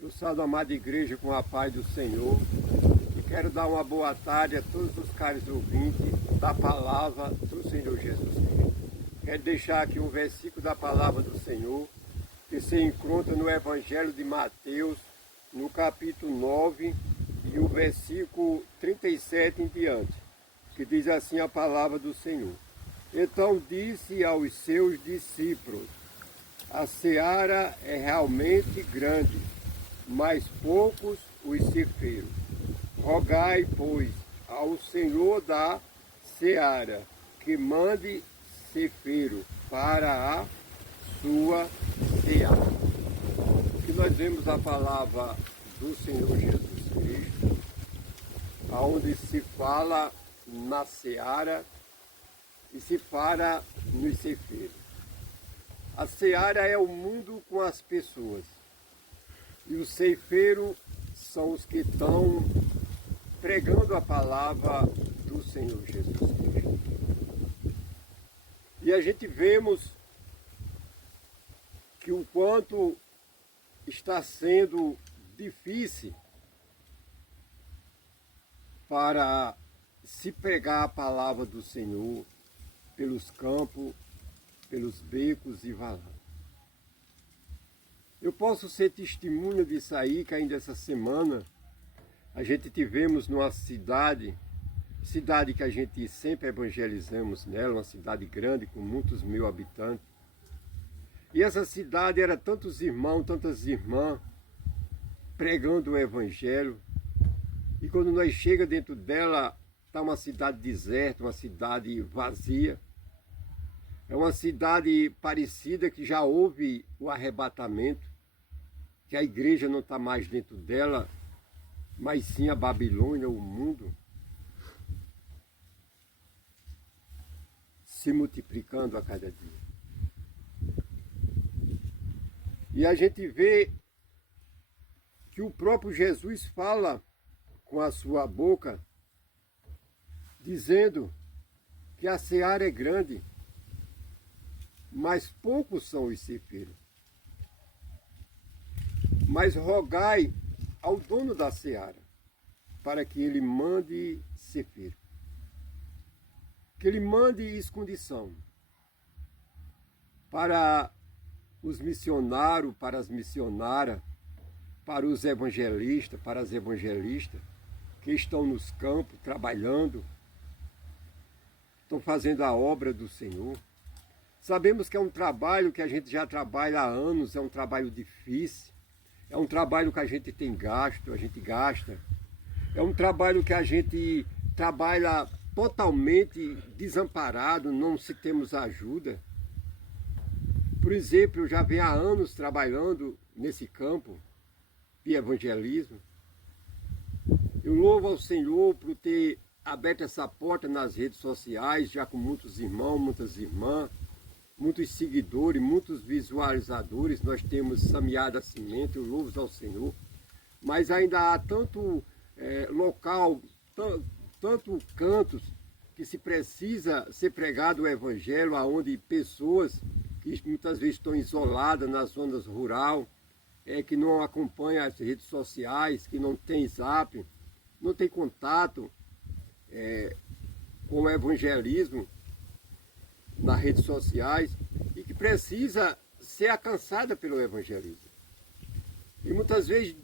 Eu saldo a amada igreja com a paz do Senhor e quero dar uma boa tarde a todos os caros ouvintes da palavra do Senhor Jesus Cristo. Quero deixar aqui um versículo da palavra do Senhor que se encontra no Evangelho de Mateus, no capítulo 9 e o versículo 37 em diante, que diz assim a palavra do Senhor. Então disse aos seus discípulos: a seara é realmente grande, mas poucos os ceifeiros. Rogai, pois, ao Senhor da seara que mande ceifeiro para a sua seara. Que nós vemos a palavra do Senhor Jesus Cristo, onde se fala na seara e se fala nos ceifeiros. A seara é o mundo com as pessoas. E os ceifeiros são os que estão pregando a palavra do Senhor Jesus Cristo. E a gente vemos que o quanto está sendo difícil para se pregar a palavra do Senhor pelos campos, pelos becos e valados. Eu posso ser testemunha disso aí, que ainda essa semana a gente tivemos numa cidade que a gente sempre evangelizamos nela, uma cidade grande com muitos mil habitantes. E essa cidade era tantos irmãos, tantas irmãs pregando o evangelho. E quando nós chegamos dentro dela, está uma cidade deserta, uma cidade vazia. É uma cidade parecida que já houve o arrebatamento, que a igreja não está mais dentro dela, mas sim a Babilônia, o mundo, se multiplicando a cada dia. E a gente vê que o próprio Jesus fala com a sua boca, dizendo que a seara é grande, mas poucos são os ceifeiros. Mas rogai ao dono da seara, para que ele mande ceifeiro. Que ele mande escondição para os missionários, para as missionárias, para os evangelistas, para as evangelistas, que estão nos campos trabalhando, estão fazendo a obra do Senhor. Sabemos que é um trabalho que a gente já trabalha há anos, é um trabalho difícil, é um trabalho que a gente tem gasto, a gente gasta, é um trabalho que a gente trabalha totalmente desamparado, não se temos ajuda. Por exemplo, eu já venho há anos trabalhando nesse campo de evangelismo. Eu louvo ao Senhor por ter aberto essa porta nas redes sociais, já com muitos irmãos, muitas irmãs, muitos seguidores, muitos visualizadores. Nós temos Samiada Cimento, eu louvo ao Senhor. Mas ainda há tanto local, tanto cantos que se precisa ser pregado o Evangelho, onde pessoas que muitas vezes estão isoladas nas zonas rurais, que não acompanham as redes sociais, que não tem Zap, não tem contato com o evangelismo nas redes sociais e que precisa ser alcançada pelo evangelismo. E muitas vezes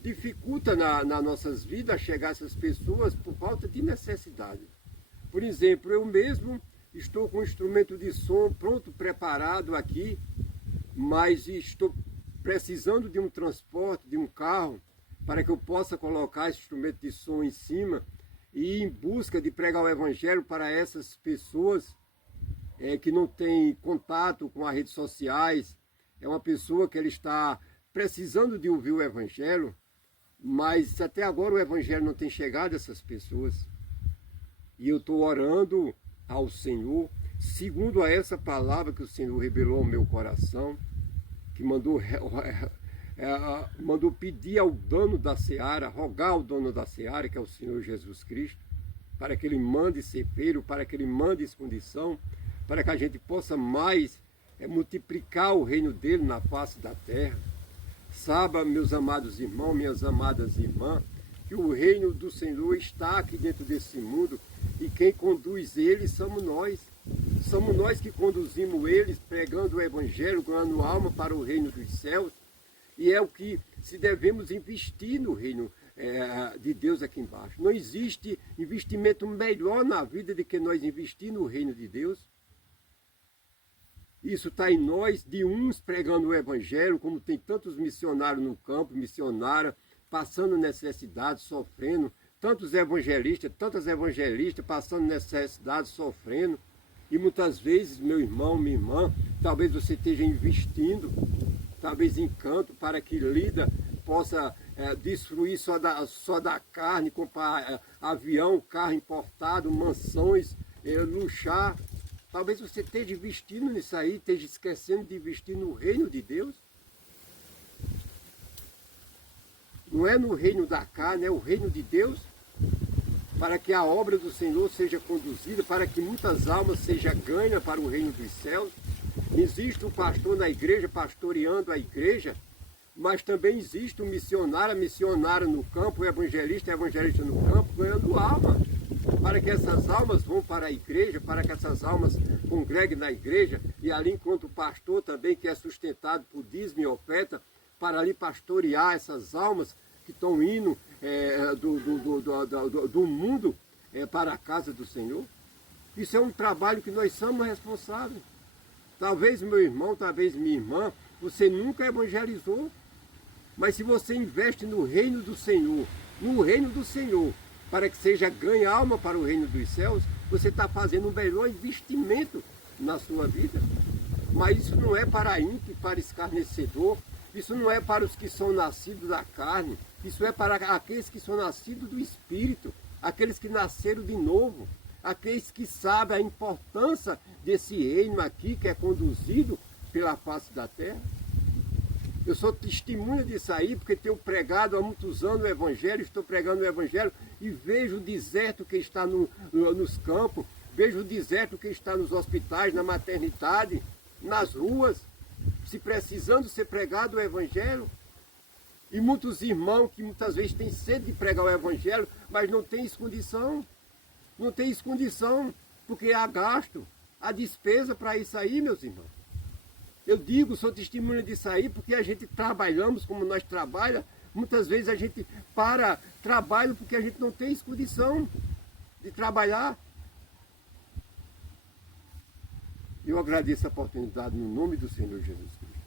dificulta nas nossas vidas chegar a essas pessoas por falta de necessidade. Por exemplo, eu mesmo estou com um instrumento de som pronto, preparado aqui, mas estou precisando de um transporte, de um carro, para que eu possa colocar esse instrumento de som em cima e ir em busca de pregar o evangelho para essas pessoas que não têm contato com as redes sociais. É uma pessoa que ele está precisando de ouvir o evangelho, mas até agora o evangelho não tem chegado a essas pessoas. E eu estou orando ao Senhor, segundo a essa palavra que o Senhor revelou ao meu coração, que mandou pedir ao dono da seara, rogar ao dono da seara, que é o Senhor Jesus Cristo, para que ele mande ceifeiro, para que ele mande escondição, para que a gente possa mais multiplicar o reino dele na face da terra. Saiba, meus amados irmãos, minhas amadas irmãs, que o reino do Senhor está aqui dentro desse mundo e quem conduz ele somos nós. Somos nós que conduzimos eles, pregando o Evangelho, ganhando alma para o reino dos céus. E é o que se devemos investir no reino de Deus aqui embaixo. Não existe investimento melhor na vida do que nós investir no reino de Deus. Isso está em nós, de uns pregando o Evangelho, como tem tantos missionários no campo, missionárias, passando necessidade, sofrendo, tantas evangelistas passando necessidade, sofrendo. E muitas vezes, meu irmão, minha irmã, talvez você esteja investindo, talvez em canto, para que lida possa destruir só da carne, comprar avião, carro importado, mansões, luxar. Talvez você esteja investindo nisso aí, esteja esquecendo de investir no reino de Deus. Não é no reino da carne, é o reino de Deus. Para que a obra do Senhor seja conduzida, para que muitas almas sejam ganhas para o reino dos céus. Existe o pastor na igreja, pastoreando a igreja, mas também existe o missionário, a missionária no campo, o evangelista no campo, ganhando alma. Para que essas almas vão para a igreja, para que essas almas congreguem na igreja, e ali enquanto o pastor também, que é sustentado por dízimo e oferta, para ali pastorear essas almas que estão indo do mundo para a casa do Senhor. Isso é um trabalho que nós somos responsáveis. Talvez meu irmão, talvez minha irmã, você nunca evangelizou, mas se você investe no reino do Senhor, para que seja ganha alma para o reino dos céus, você está fazendo um melhor investimento na sua vida. Mas isso não é para ímpio, para escarnecedor, isso não é para os que são nascidos da carne, isso é para aqueles que são nascidos do Espírito, aqueles que nasceram de novo, aqueles que sabem a importância desse reino aqui que é conduzido pela face da terra. Eu sou testemunha disso aí, porque tenho pregado há muitos anos o Evangelho, estou pregando o Evangelho e vejo o deserto que está nos campos, vejo o deserto que está nos hospitais, na maternidade, nas ruas, se precisando ser pregado o Evangelho. E muitos irmãos que muitas vezes têm sede de pregar o Evangelho, mas não têm condição. Não tem condição, porque há gasto, há despesa para isso aí, meus irmãos. Eu digo, sou testemunha disso aí, porque a gente trabalhamos como nós trabalhamos, muitas vezes a gente para trabalho porque a gente não tem condição de trabalhar. Eu agradeço a oportunidade no nome do Senhor Jesus Cristo.